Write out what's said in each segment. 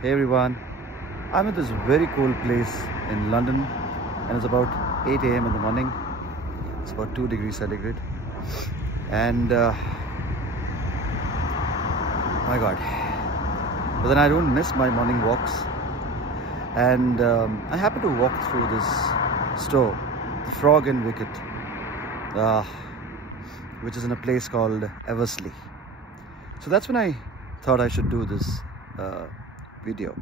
Hey everyone, I'm at this very cold place in London and it's about 8 a.m. in the morning. It's about 2 degrees centigrade and my god, but then I don't miss my morning walks and I happen to walk through this store, the Frog Wicket, which is in a place called Eversley. So that's when I thought I should do this video.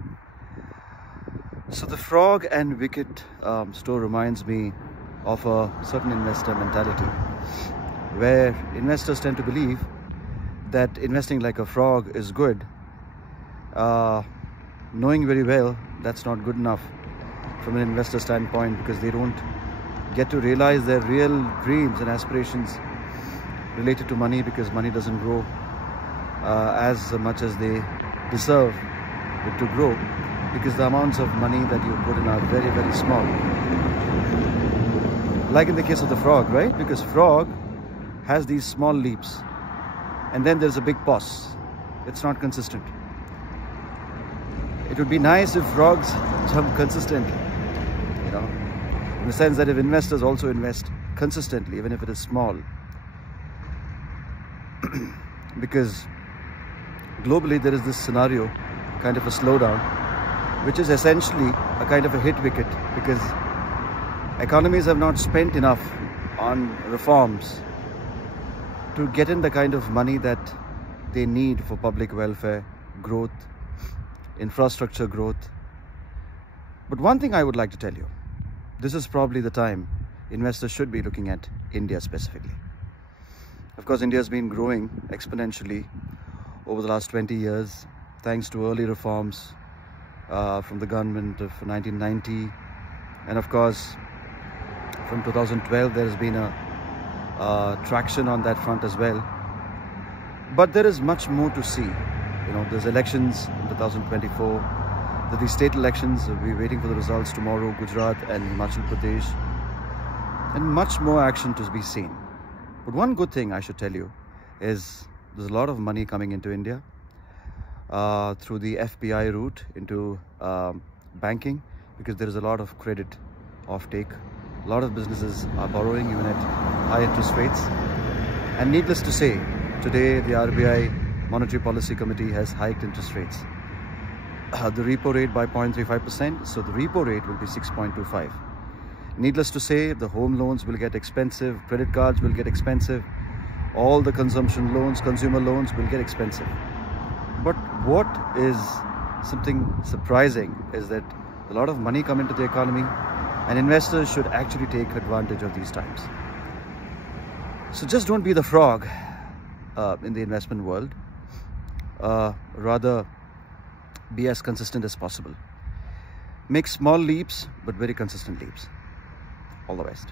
So the Frog and Wicket store reminds me of a certain investor mentality where investors tend to believe that investing like a frog is good, knowing very well that's not good enough from an investor standpoint, because they don't get to realize their real dreams and aspirations related to money, because money doesn't grow as much as they deserve it to grow, because the amounts of money that you put in are very, very small. Like in the case of the frog, right? Because frog has these small leaps and then there's a big pause. It's not consistent. It would be nice if frogs jump consistently, you know, in the sense that if investors also invest consistently, even if it is small, because globally there is this scenario, kind of a slowdown, which is essentially a kind of a hit wicket, because economies have not spent enough on reforms to get in the kind of money that they need for public welfare, growth, infrastructure growth. But one thing I would like to tell you, this is probably the time investors should be looking at India specifically. Of course, India has been growing exponentially over the last 20 years, thanks to early reforms from the government of 1990. And of course, from 2012, there has been a traction on that front as well. But there is much more to see. You know, there's elections in 2024. There'll be state elections. We'll be waiting for the results tomorrow, Gujarat and Himachal Pradesh. And much more action to be seen. But one good thing I should tell you is there's a lot of money coming into India through the FPI route into banking, because there is a lot of credit offtake. A lot of businesses are borrowing even at high interest rates. And needless to say, today the RBI Monetary Policy Committee has hiked interest rates. The repo rate by 0.35%, so the repo rate will be 6.25. Needless to say, the home loans will get expensive, credit cards will get expensive, all the consumption loans, consumer loans will get expensive. But what is something surprising is that a lot of money come into the economy, and investors should actually take advantage of these times. So just don't be the frog in the investment world. Rather, be as consistent as possible. Make small leaps, but very consistent leaps. All the best.